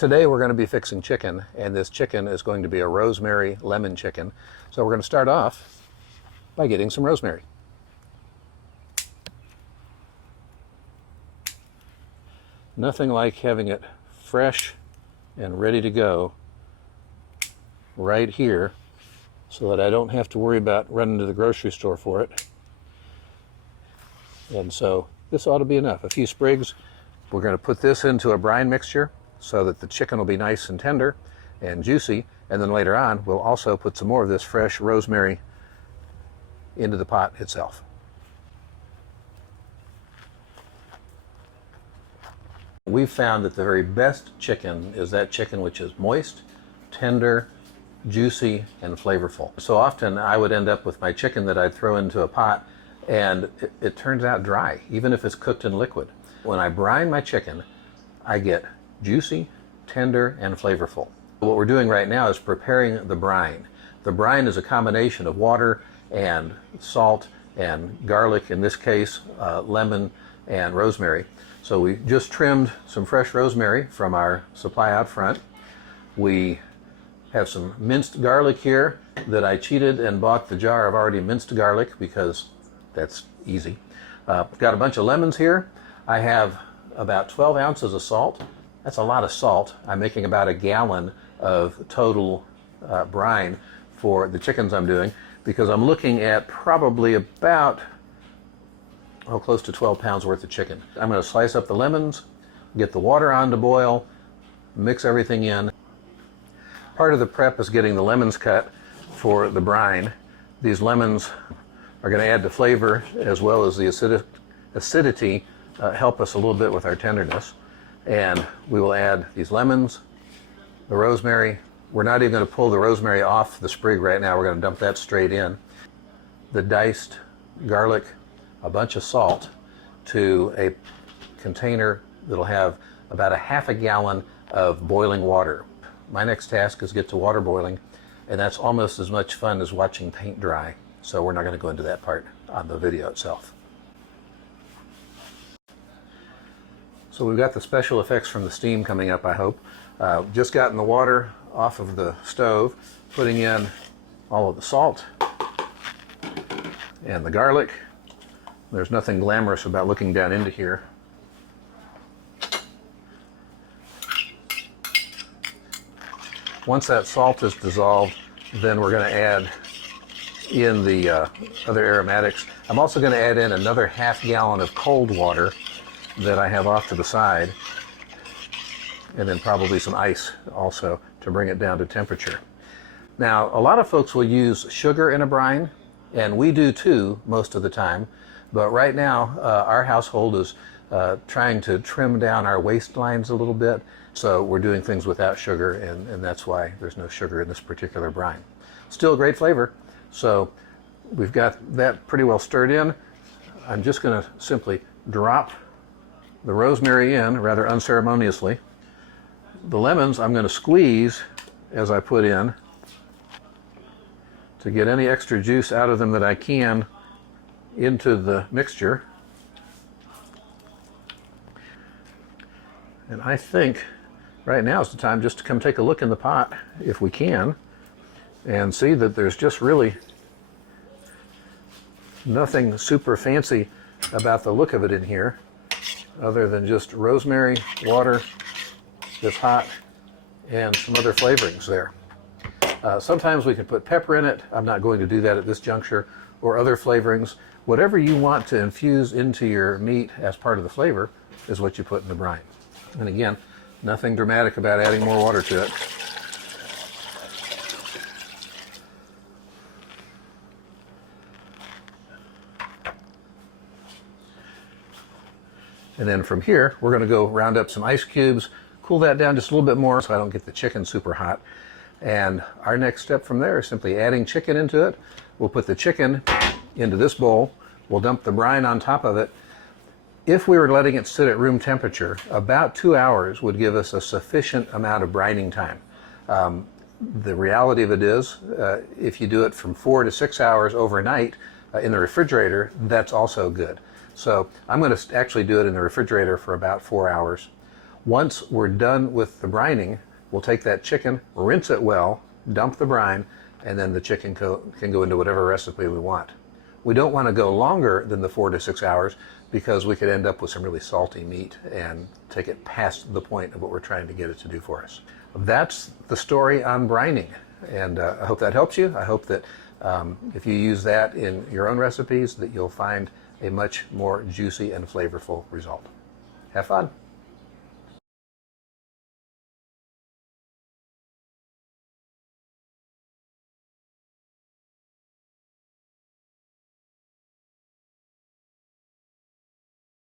Today we're going to be fixing chicken, and this chicken is going to be a rosemary lemon chicken. So we're going to start off by getting some rosemary. Nothing like having it fresh and ready to go right here so that I don't have to worry about running to the grocery store for it. And so this ought to be enough. A few sprigs. We're going to put this into a brine mixture so that the chicken will be nice and tender and juicy. And then later on, we'll also put some more of this fresh rosemary into the pot itself. We've found that the very best chicken is that chicken which is moist, tender, juicy, and flavorful. So often I would end up with my chicken that I'd throw into a pot and it turns out dry, even if it's cooked in liquid. When I brine my chicken, I get juicy, tender, and flavorful. What we're doing right now is preparing the brine. The brine is a combination of water and salt and garlic, in this case, lemon and rosemary. So we just trimmed some fresh rosemary from our supply out front. We have some minced garlic here that I cheated and bought the jar of already minced garlic because that's easy. Got a bunch of lemons here. I have about 12 ounces of salt. That's a lot of salt. I'm making about a gallon of total brine for the chickens I'm doing because I'm looking at probably about close to 12 pounds worth of chicken. I'm going to slice up the lemons, get the water on to boil, mix everything in. Part of the prep is getting the lemons cut for the brine. These lemons are going to add the flavor as well as the acidity, help us a little bit with our tenderness. And we will add these lemons, the rosemary. We're not even going to pull the rosemary off the sprig right now. We're going to dump that straight in. The diced garlic, a bunch of salt to a container that'll have about a half a gallon of boiling water. My next task is get to water boiling, and that's almost as much fun as watching paint dry. So we're not going to go into that part on the video itself. So we've got the special effects from the steam coming up, I hope. Just gotten the water off of the stove, putting in all of the salt and the garlic. There's nothing glamorous about looking down into here. Once that salt is dissolved, then we're going to add in the other aromatics. I'm also going to add in another half gallon of cold water that I have off to the side, and then probably some ice also to bring it down to temperature. Now, a lot of folks will use sugar in a brine, and we do too most of the time, but right now our household is trying to trim down our waistlines a little bit, so we're doing things without sugar, and that's why there's no sugar in this particular brine. Still great flavor, so we've got that pretty well stirred in. I'm just going to simply drop the rosemary in rather unceremoniously. The lemons I'm going to squeeze as I put in to get any extra juice out of them that I can into the mixture. And I think right now is the time just to come take a look in the pot, if we can, and see that there's just really nothing super fancy about the look of it in here, other than just rosemary, water that's hot, and some other flavorings there. Sometimes we can put pepper in it. I'm not going to do that at this juncture, or other flavorings. Whatever you want to infuse into your meat as part of the flavor is what you put in the brine. And again, nothing dramatic about adding more water to it. And then from here, we're going to go round up some ice cubes, cool that down just a little bit more so I don't get the chicken super hot. And our next step from there is simply adding chicken into it. We'll put the chicken into this bowl. We'll dump the brine on top of it. If we were letting it sit at room temperature, about 2 hours would give us a sufficient amount of brining time. The reality of it is, if you do it from 4 to 6 hours overnight in the refrigerator, that's also good. So I'm going to actually do it in the refrigerator for about 4 hours. Once we're done with the brining, we'll take that chicken, rinse it well, dump the brine, and then the chicken can go into whatever recipe we want. We don't want to go longer than the 4 to 6 hours because we could end up with some really salty meat and take it past the point of what we're trying to get it to do for us. That's the story on brining, and I hope that helps you. I hope that if you use that in your own recipes, that you'll find a much more juicy and flavorful result. Have fun.